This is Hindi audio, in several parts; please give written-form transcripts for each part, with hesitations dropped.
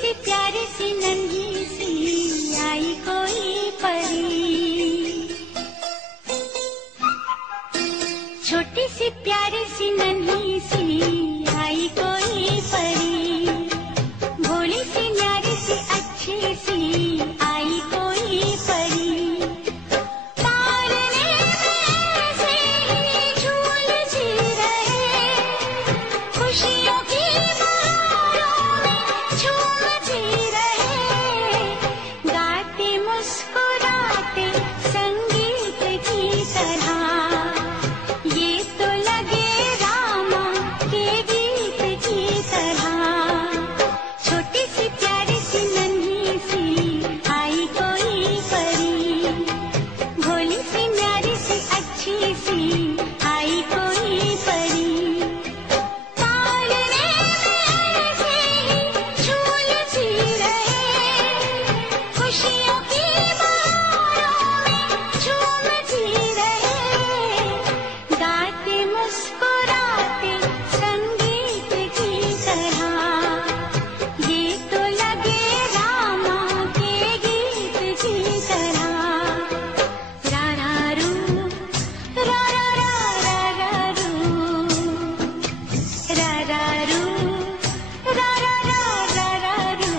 सी प्यारी सी नन्ही सी आई कोई परी, छोटी सी प्यारी सी नन्ही सी आई कोई परी, भोली सी न्यारी सी अच्छी सी आई कोई परी, पालने में से ही झूलती रहे, खुशियों की बहारों में झूमती रहे, गाते मुस्कुराते संगीत की तरह, ये तो लगे रामा के गीत की तरह, छोटी सी प्यारी सी नन्ही सी आई कोई परी, भोली सी न्यारी सी अच्छी सी आई कोई परी, पालने में से ही झूलती रहे, खुशियों की बहारों में झूमती रहे, गाते मुस्कुराते संगीत की तरह, ये तो लगे रामा के गीत की तरह, रा रा रू, रा रा रा रा रू, रा रा रू, रा रा रा रा रू।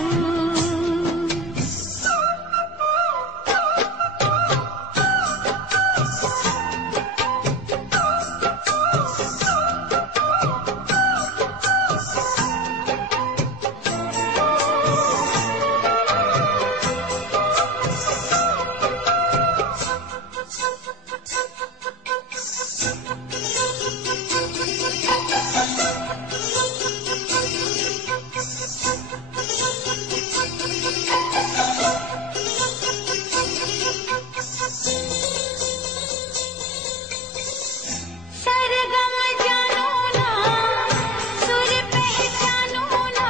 सरगम जानो ना, सुर पहचानो ना,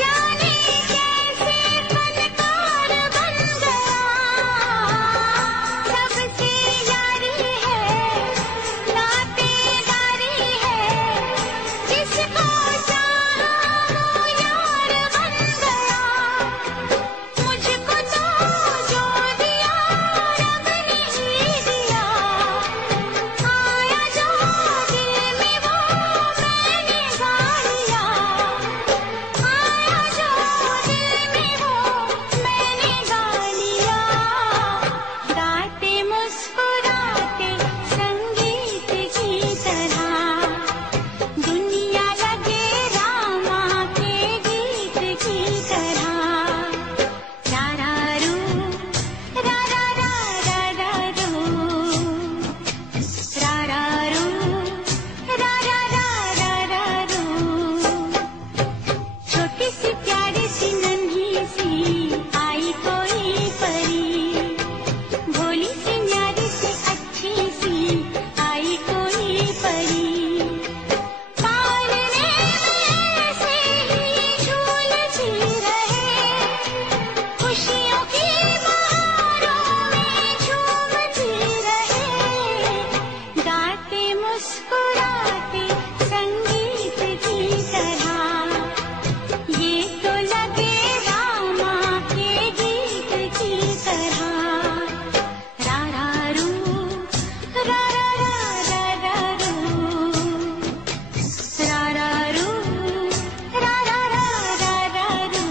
जाने कैसे फनकार बन गया, सबसे यारी है, नातेदारी है, जिसको चाहा वो यार बन गया, मुझको तो जो दिया रब ने ही दिया, आया जो दिल में वो मैंने गा लिया, आया जो दिल में वो मैंने गा लिया, गाते मुस्कुराते संगीत की तरह, दुनिया लगे रामा के गीत की तरह, रा रा रू, रा रा रा रा रा रू, रा रा रू, रा रा रा रा रा रू, छोटी सी प्यारी सी नन्ही सी आई कोई परी, भोली सी न्यारी सी अच्छी सी आई कोई परी, पालने में से ही झूलती रहे, खुशियों की बहारों में झूमती रहे, गाते मुस्कुराते संगीत की तरह, ये तो लगे रामा के गीत की तरह, रा रा रू, रा रा रा रा रा रू, रा रा रू, रा रा रा रा रा रू।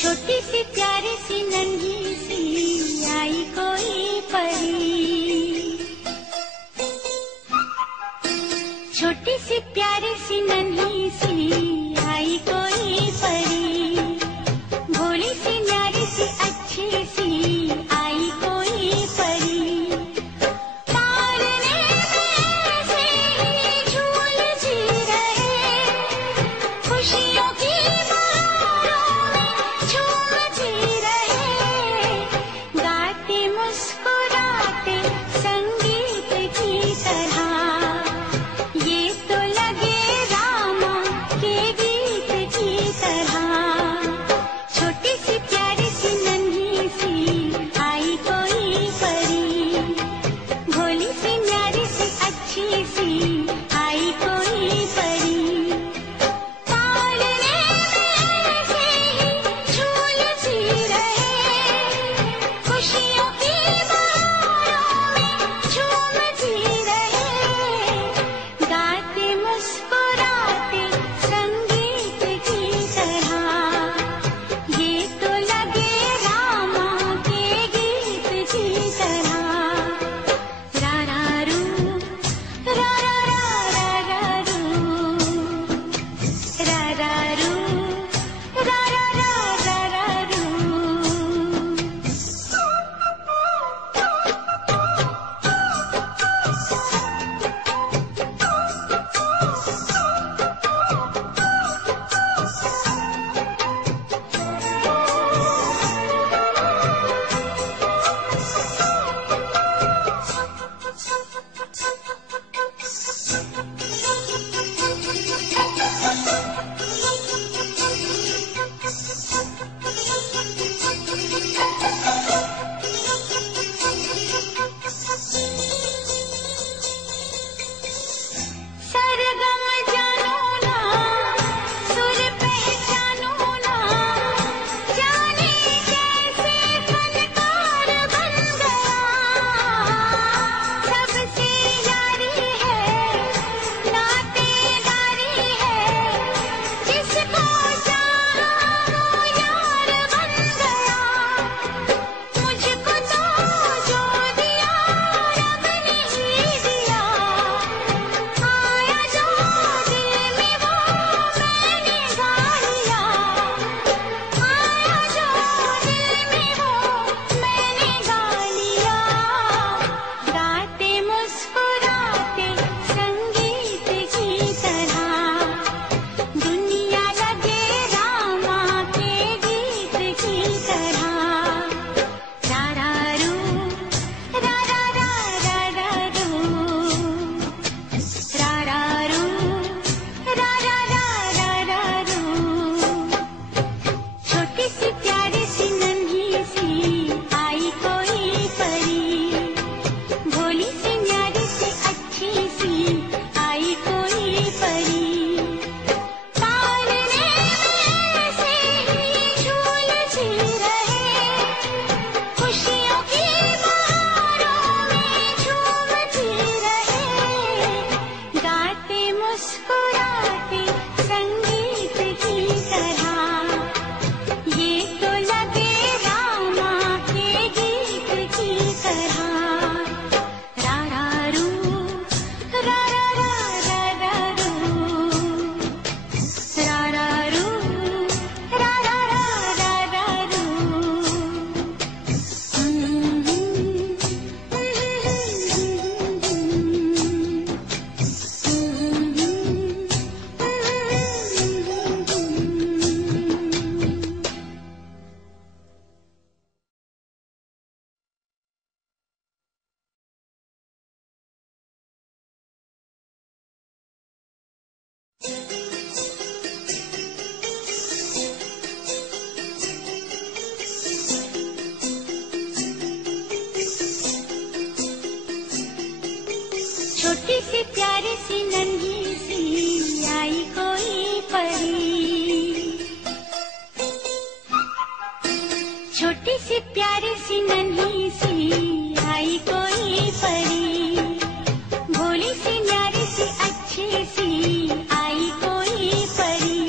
छोटी सी प्यारी सी नन्ही सी आई कोई परी, छोटी सी प्यारी सी नन्ही सी आई कोई परी, भोली सी न्यारी सी अच्छी सी आई कोई परी, पालने में से ही सी नन्ही सी आई कोई परी, छोटी सी प्यारी सी नन्ही सी आई कोई परी, भोली सी न्यारी सी अच्छी सी आई कोई परी,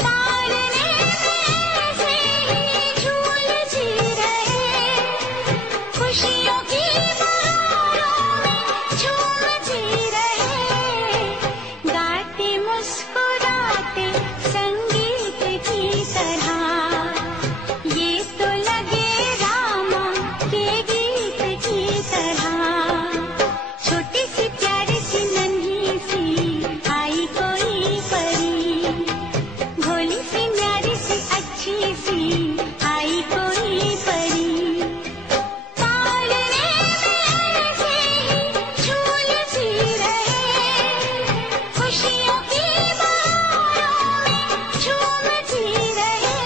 पालने में से ही झूलती रहे, खुशियों की बहारों में झूमती रहे, गाते मुस्कुराते संगीत की तरह, ये तो लगे रामा के गीत की तरह, छोटी सी प्यारी सी नन्ही सी आई कोई परी, भोली सी न्यारी सी अच्छी सी आई कोई परी, पालने में से ही झूलती रहे, खुशियों की बहारों में झूमती रहे,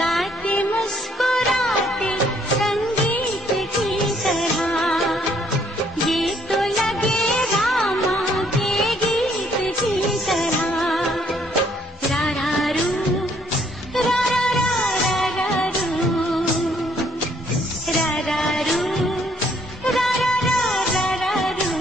गाते मुस्कुराते संगीत की तरह, ये तो लगे रामा के गीत की तरह, रा रा रू, रा रा रा रा रू, रा रा रू, रा रा रा रा रू।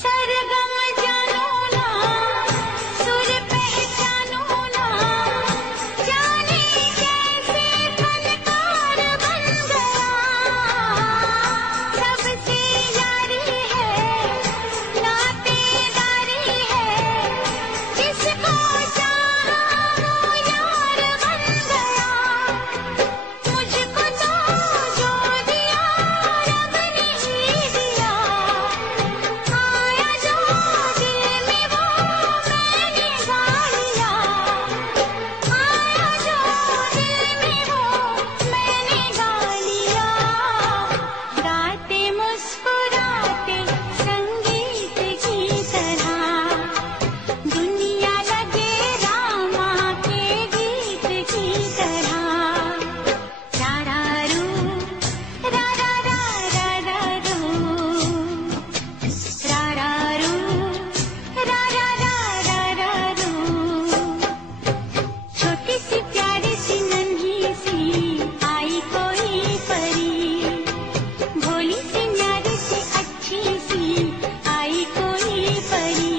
सरगम जानो ना, सुर पहचानो ना, जाने कैसे फनकार बन गया, सबसे यारी है, नातेदारी है, जिसको चाहा वो यार बन गया, मुझको तो जो दिया रब ने ही दिया, आया जो दिल में वो मैंने गा लिया, आया जो दिल में वो मैंने गा लिया, गाते मुस्कुराते संगीत की तरह, दुनिया लगे रामा के गीत की तरह, रा रा रू, रा रा रा रा रा रू, रा रा रू, रा रा रा रा रा रू, छोटी सी प्यारी सी नन्ही सी आई कोई परी, भोली सी न्यारी सी अच्छी सी आई कोई परी,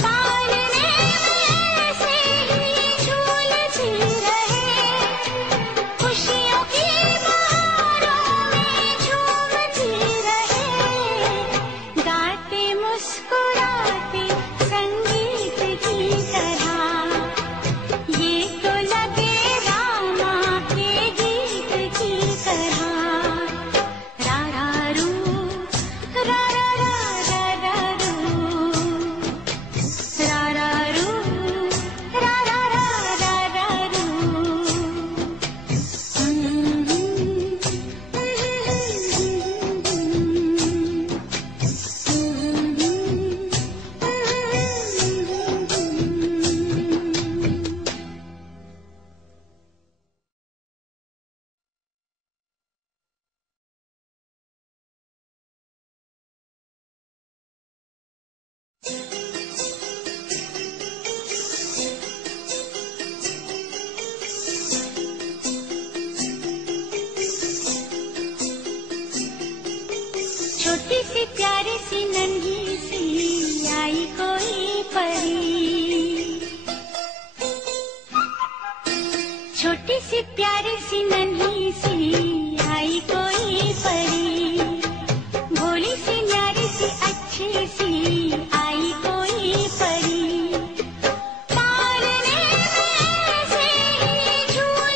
पालने में से ही झूलती रहे, खुशियों की बहारों में झूमती रहे, गाते मुस्कुराते संगीत की तरह, ये तो लगे रामा के गीत की तरह, रा रा रू, रा रा रा रा रा रू, रा रा रू, रा रा रा रा रा रू। छोटी सी प्यारी सी नन्ही सी आई कोई परी, छोटी सी प्यारी सी नन्ही सी आई कोई परी, भोली सी न्यारी सी अच्छी सी आई कोई परी, पालने में से ही झूल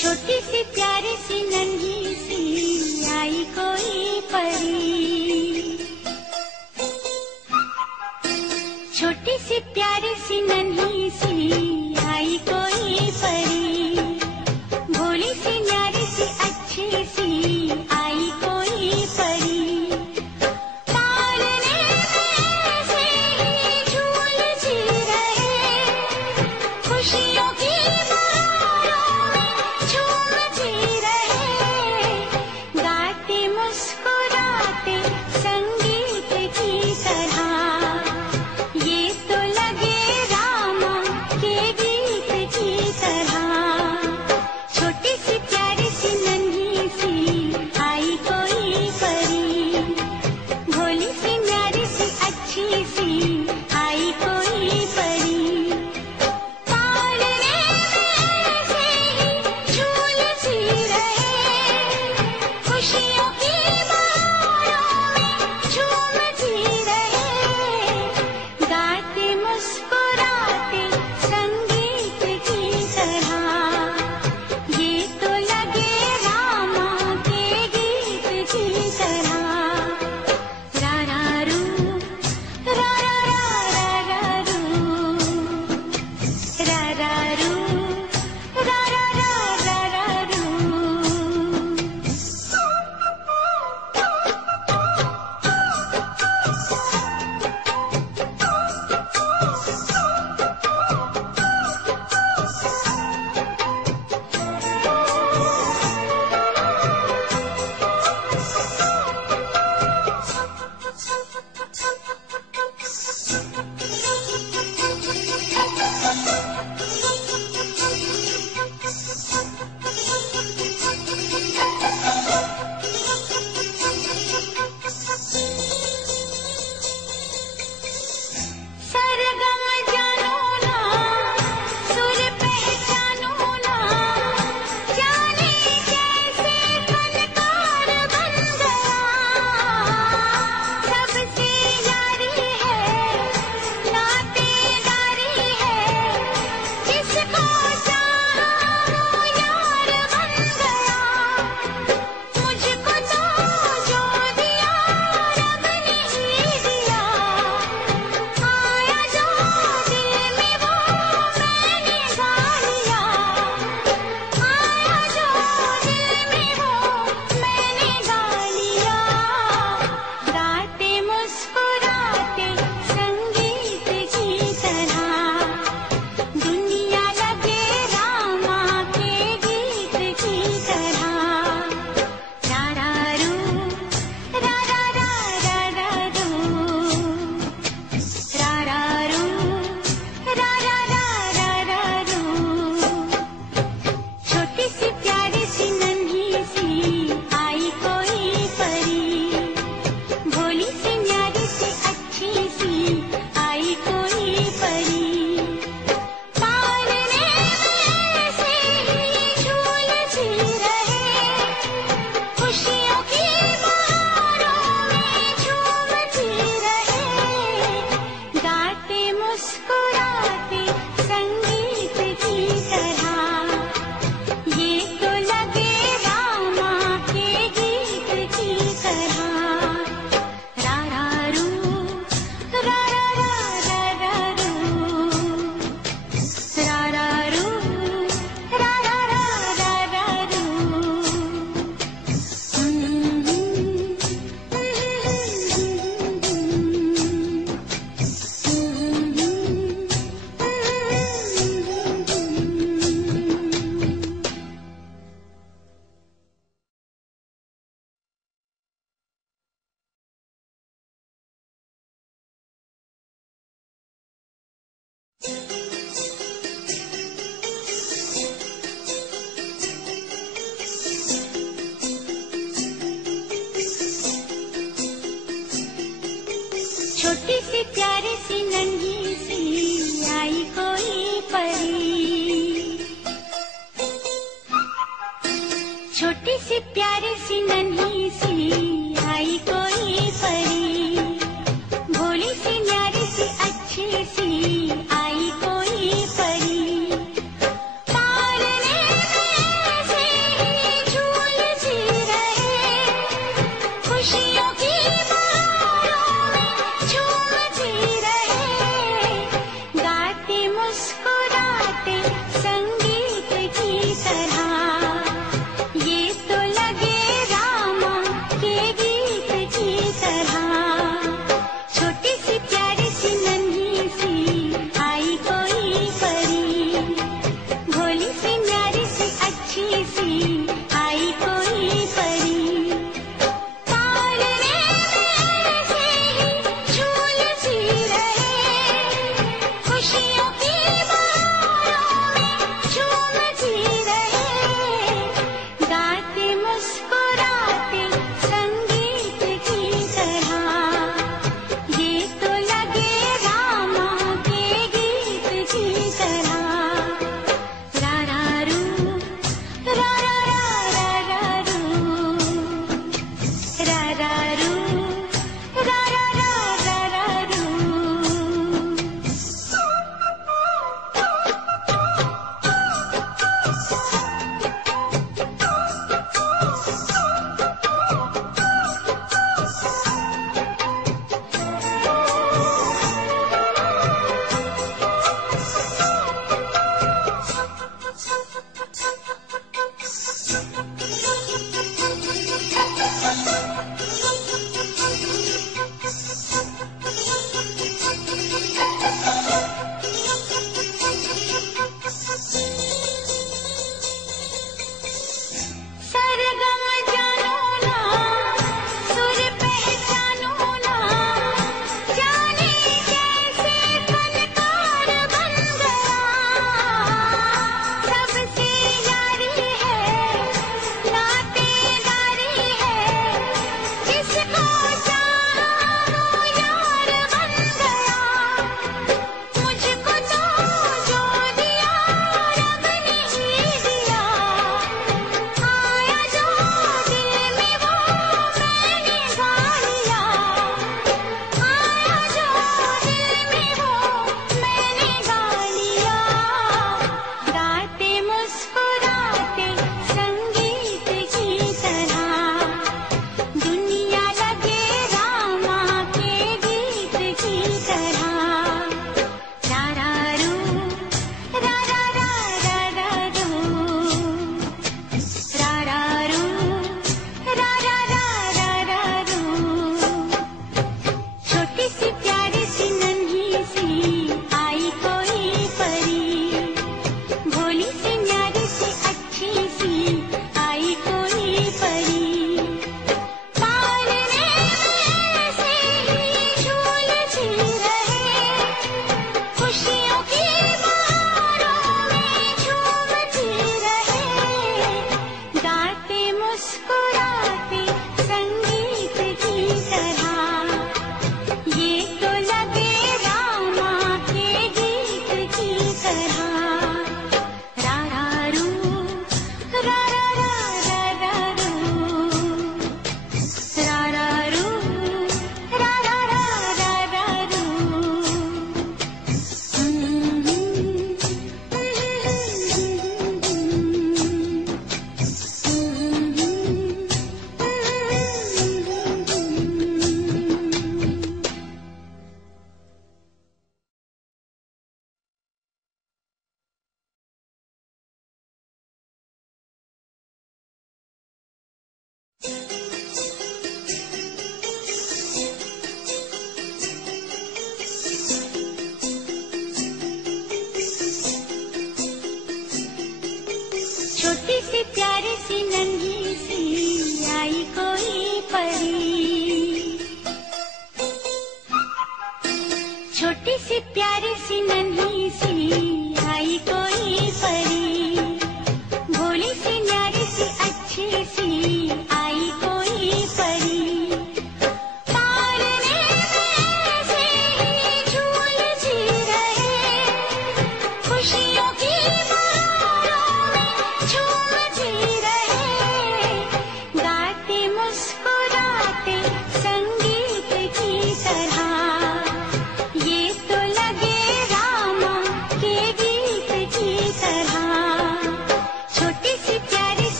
छोटी सी प्यारी सी नन्ही सी आई कोई परी, छोटी सी प्यारी सी नन्ही सी आई कोई परी, भोली सी न्यारी सी अच्छी सी आई कोई परी, पालने में से ही झूलती रहे, खुशियों की बहारों में झूमती रहे, गाते मुस्कुराते संगीत की तरह, ये तो लगे रामा छोटी सी प्यारी सी नन्ही सी आई कोई परी। छोटी सी प्यारी सी नन्ही सी आई कोई परी। भोली सी न्यारी सी अच्छी सी आई कोई परी। पालने में से ही झूलती रहे, खुशियों की बहारों में झूमती रहे। गाते मुस्कुराते संगीत की तरह, ये तो लगे रामा के गीत की तरह। छोटी सी प्यारी सी नन्ही सी आई कोई परी। भोली सी न्यारी सी अच्छी सी आई कोई परी। पालने में से ही झूलती रहे, खुशियों की बहारों में झूमती रहे। गाते मुस्कुराते संगीत की तरह, ये तो लगे रामा के गीत की तरह। रा रा रू, रा रा रा रा रू, रा रा रू, रा रा रा रा रू। सरगम जानो ना, सुर पहचानो ना, जाने कैसे फनकार बन गया। सबसे यारी है, नातेदारी है, जिसको चाहा वो यार बन गया। मुझको तो जो दिया रब ने ही दिया, आया जो दिल में वो मैंने गा लिया। आया जो दिल में वो मैंने गा लिया। गाते मुस्कुराते संगीत की तरह, दुनिया लगे रामा के गीत की तरह। रा रा रू, रा रा रा रा रा रू, रा रा रू, रा रा रा रा रा रू। छोटी सी प्यारी सी नन्ही सी आई कोई परी। भोली सी न्यारी सी अच्छी सी आई कोई परी। पालने में से ही झूलती रहे, खुशियों की बहारों में झूमती रहे। गाते मुस्कुराते संगीत की तरह, ये तो लगे रामा के गीत की तरह। रा रा रू, रा रा रा रा रा रू, रा रा रू, रा रा रा रा रा रू। छोटी सी प्यारी सी नन्ही सी आई कोई परी। छोटी सी प्यारी सी नन्ही सी आई कोई परी। भोली सी न्यारी सी अच्छी सी आई कोई परी। पालने में से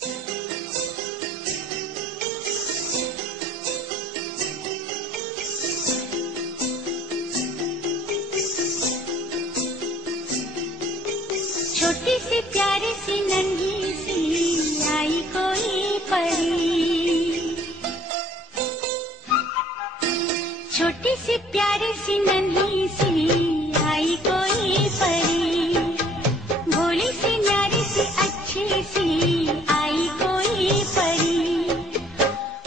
छोटी सी प्यारी सी नन्ही सी आई कोई परी, छोटी सी प्यारी सी नन्ही सी आई कोई परी, भोली सी न्यारी सी अच्छी सी आई कोई परी,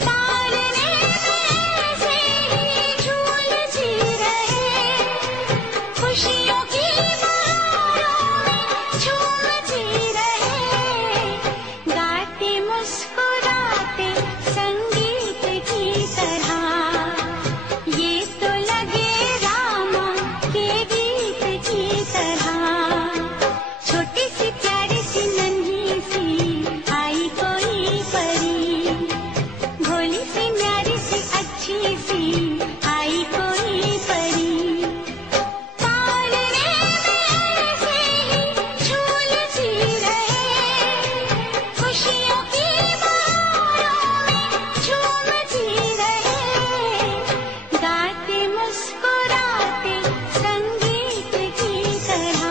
पालने में से ही झूलती रहे, खुशियों की बहारों में झूमती रहे, गाते मुस्कुराते संगीत की तरह, ये तो लगे रामा के गीत की तरह, छोटी सी प्यारी सी नन्ही सी आई कोई परी, भोली सी न्यारी सी अच्छी सी आई कोई परी, पालने में से ही झूलती रहे, खुशियों की बहारों में झूमती रहे, गाते मुस्कुराते संगीत की तरह,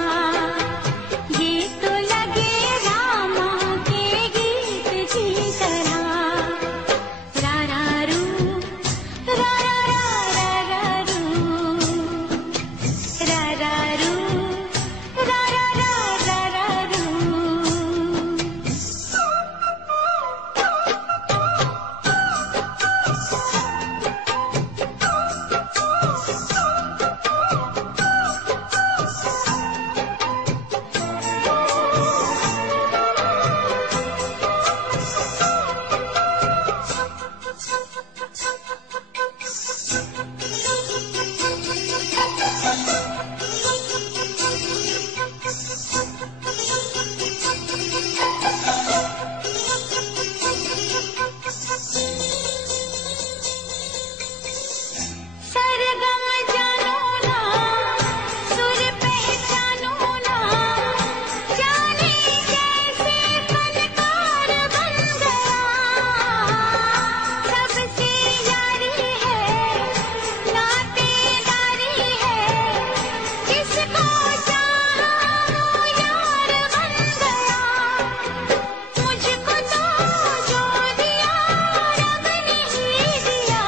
ये तो लगे रामा के गीत की तरह, रा रा रू, रा रा रा रा रू, रा रा रू, रा रा रा रा रू। सरगम जानो ना, सुर पहचानो ना, जाने कैसे फनकार बन गया, सबसे यारी है, नातेदारी है, जिसको चाहा वो यार बन गया, मुझको तो जो दिया रब ने ही दिया,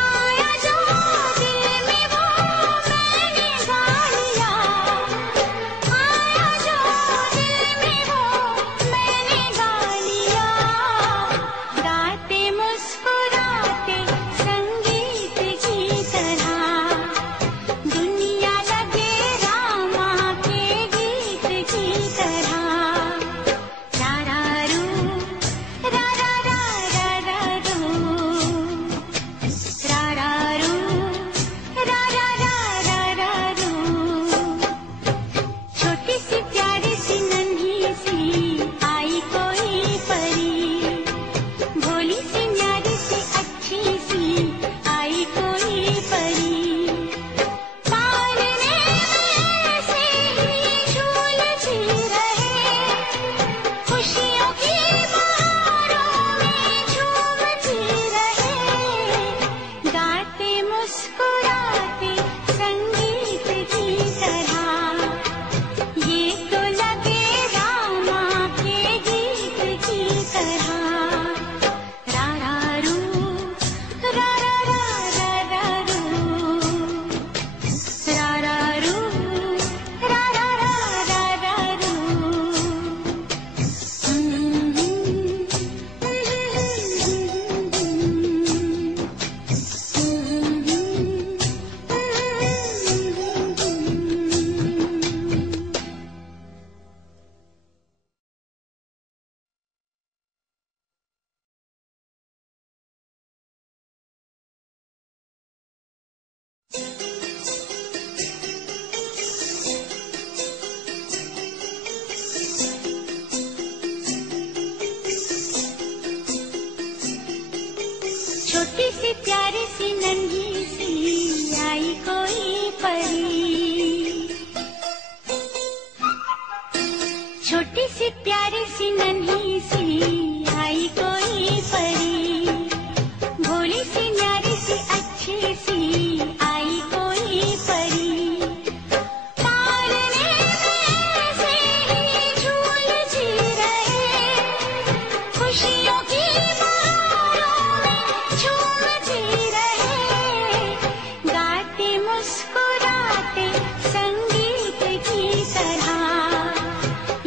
आया जो दिल में वो मैंने गा लिया, आया जो दिल में वो मैंने गा लिया, गाते मुस्कुराते संगीत की तरह, दुनिया लगे रामा के गीत की तरह, रा रा रू, रा रा रा रा रा रू, रा रा रू, रा रा रा रा रा रू, छोटी सी प्यारी सी नन्ही सी आई कोई परी, भोली सी न्यारी सी अच्छी सी आई कोई परी, पालने में से ही झूलती रहे, खुशियों की बहारों में झूमती रहे, गाते मुस्कुराते संगीत की तरह, ये तो लगे रामा के गीत की तरह, रा रा रू, रा रा रा रा रा रू, रा रा रू, रा रा रा रा रा रू। छोटी सी प्यारी सी नन्ही सी आई कोई परी, छोटी सी प्यारी सी नन्ही सी आई कोई परी, भोली सी न्यारी सी अच्छी सी आई कोई परी। पालने में से ही झूल जी रहे, खुशियों की बहारों में झूम जी रहे, गाते मुस्कुराते संगीत की तरह,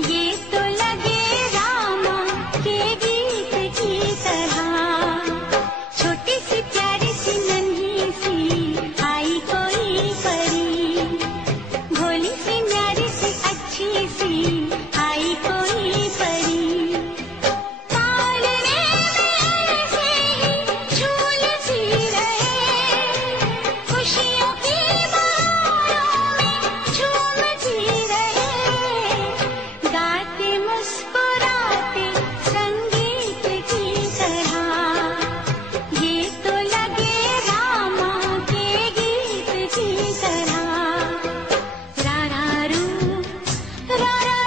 ये तो लगे रामा के गीत की तरह। छोटी सी प्यारी सी नन्ही सी आई कोई परी, भोली सी न्यारी सी अच्छी सी आई कोई परी। पालने में से ही झूल जी रहे, खुशियों की बहारों में झूम जी रहे, गाते मुस्कुराते संगीत की तरह, ये तो लगे रामा के गीत की तरह। रा रा रू रा रा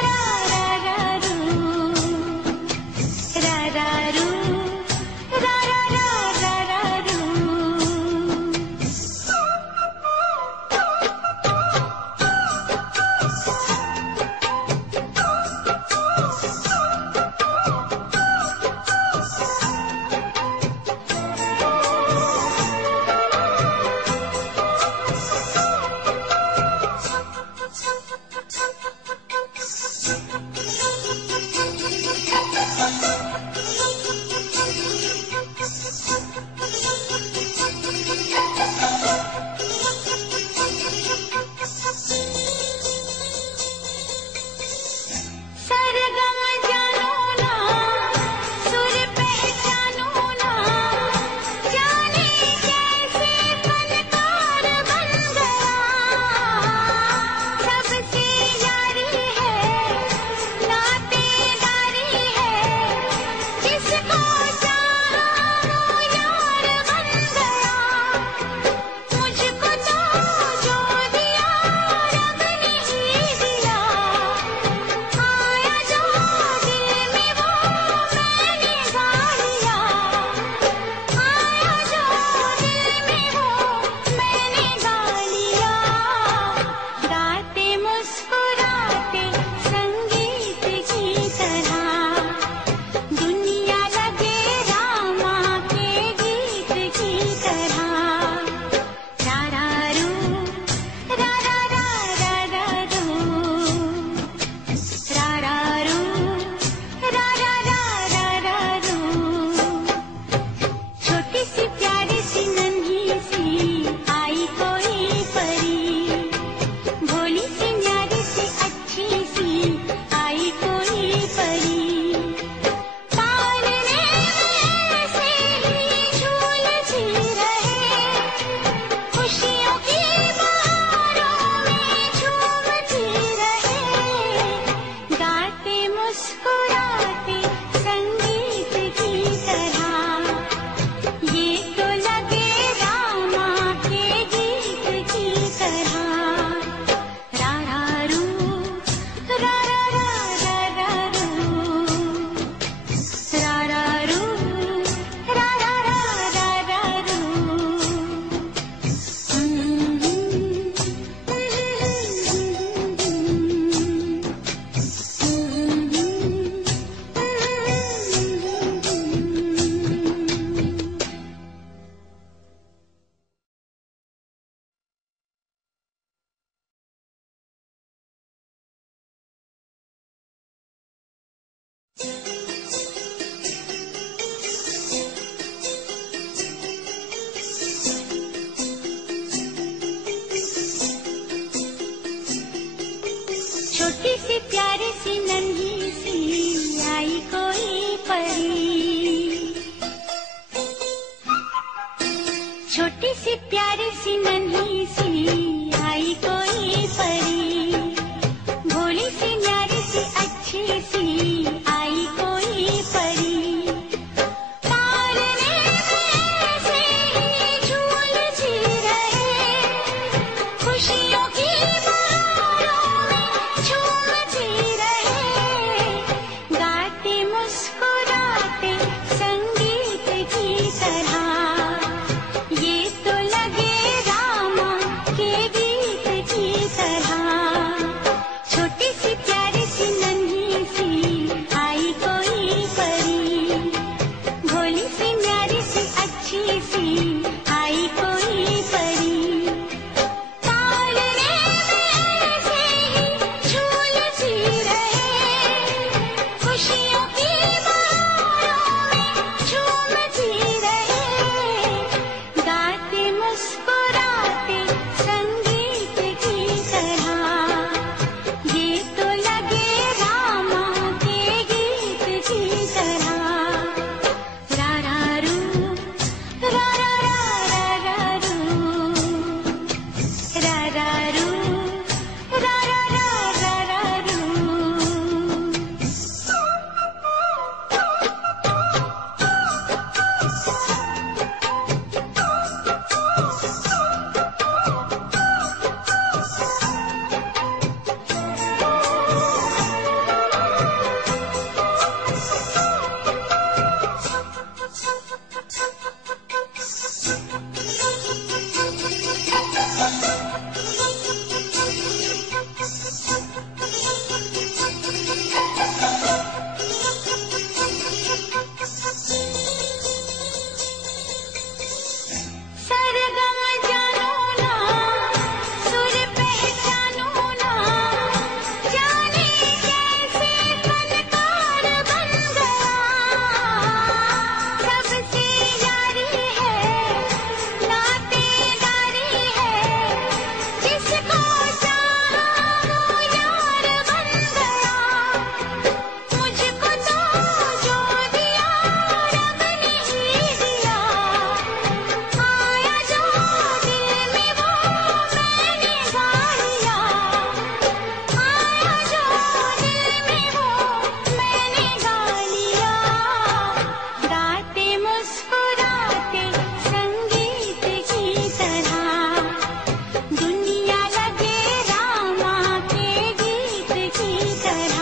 तरह।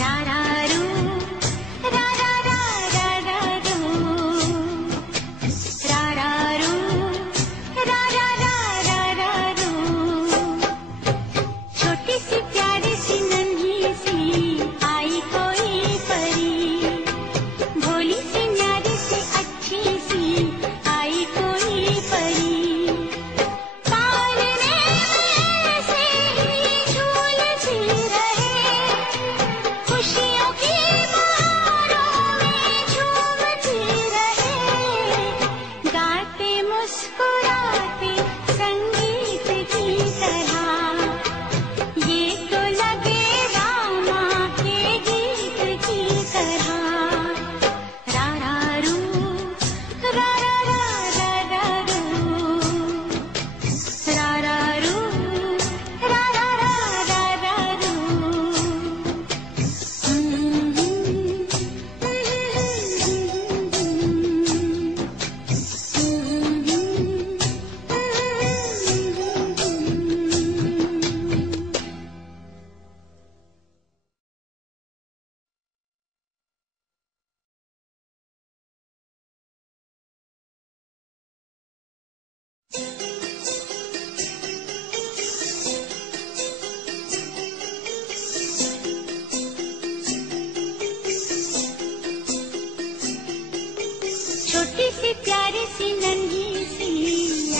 रा रा रू, रा रा रा रा रा रू, रा रा रू, रा रा रा रा रा रू। छोटी सी प्यारी सी नन्ही सी आई कोई परी, भोली सी न्यारी सी अच्छी सी आई कोई परी। पालने में से ही झूलती रहे, खुशियों की बहारों में झूमती रहे, गाते मुस्कुराते संगीत की तरह। ये तो लगे रामा के गीत की तरह। रा रा रू, रा रा रा रा रा रू, रा रा रू, रा रा रा रा रा रू। छोटी सी प्यारी सी नन्ही सी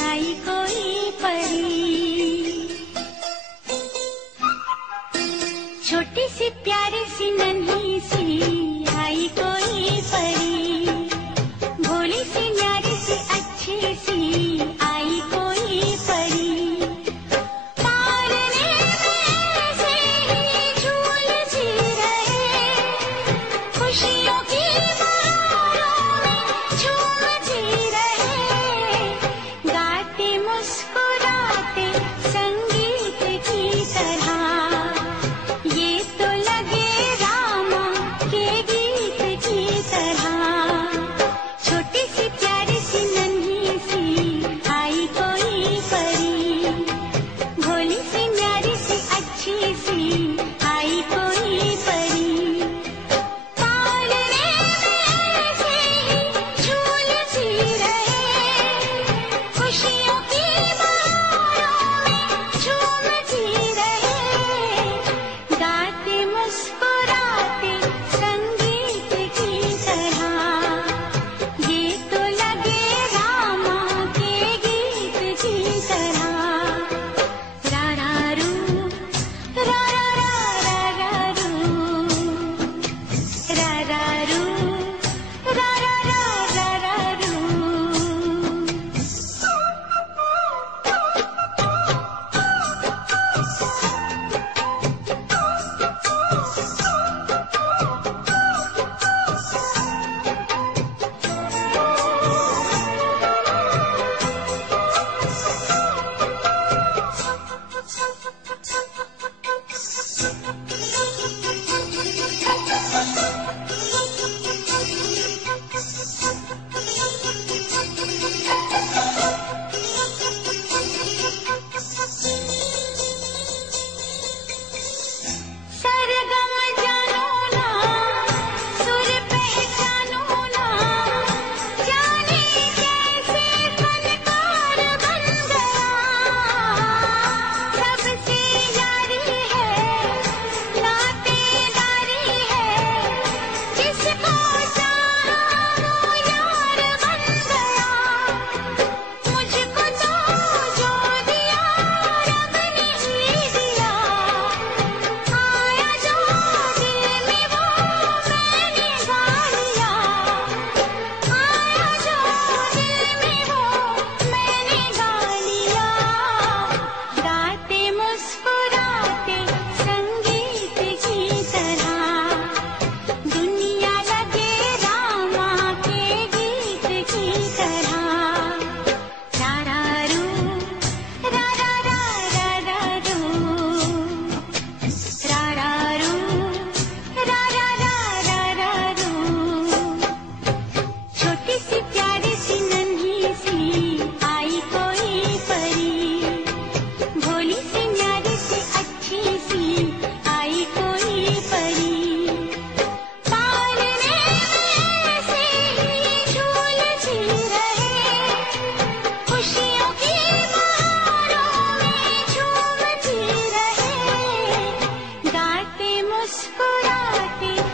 आई कोई परी, छोटी सी प्यारी सी नन्ही सी आई कोई परी, भोली सी न्यारी सी अच्छी सी आई कोई परी। पालने में से ही झूलती रहे, खुशियों की बहारों में झूमती रहे, गाते मुस्कुराते संगीत की तरह। ये तो लगे रामा के गीत की तरह। छोटी सी प्यारी सी नन्ही सी आई मुस्कुराते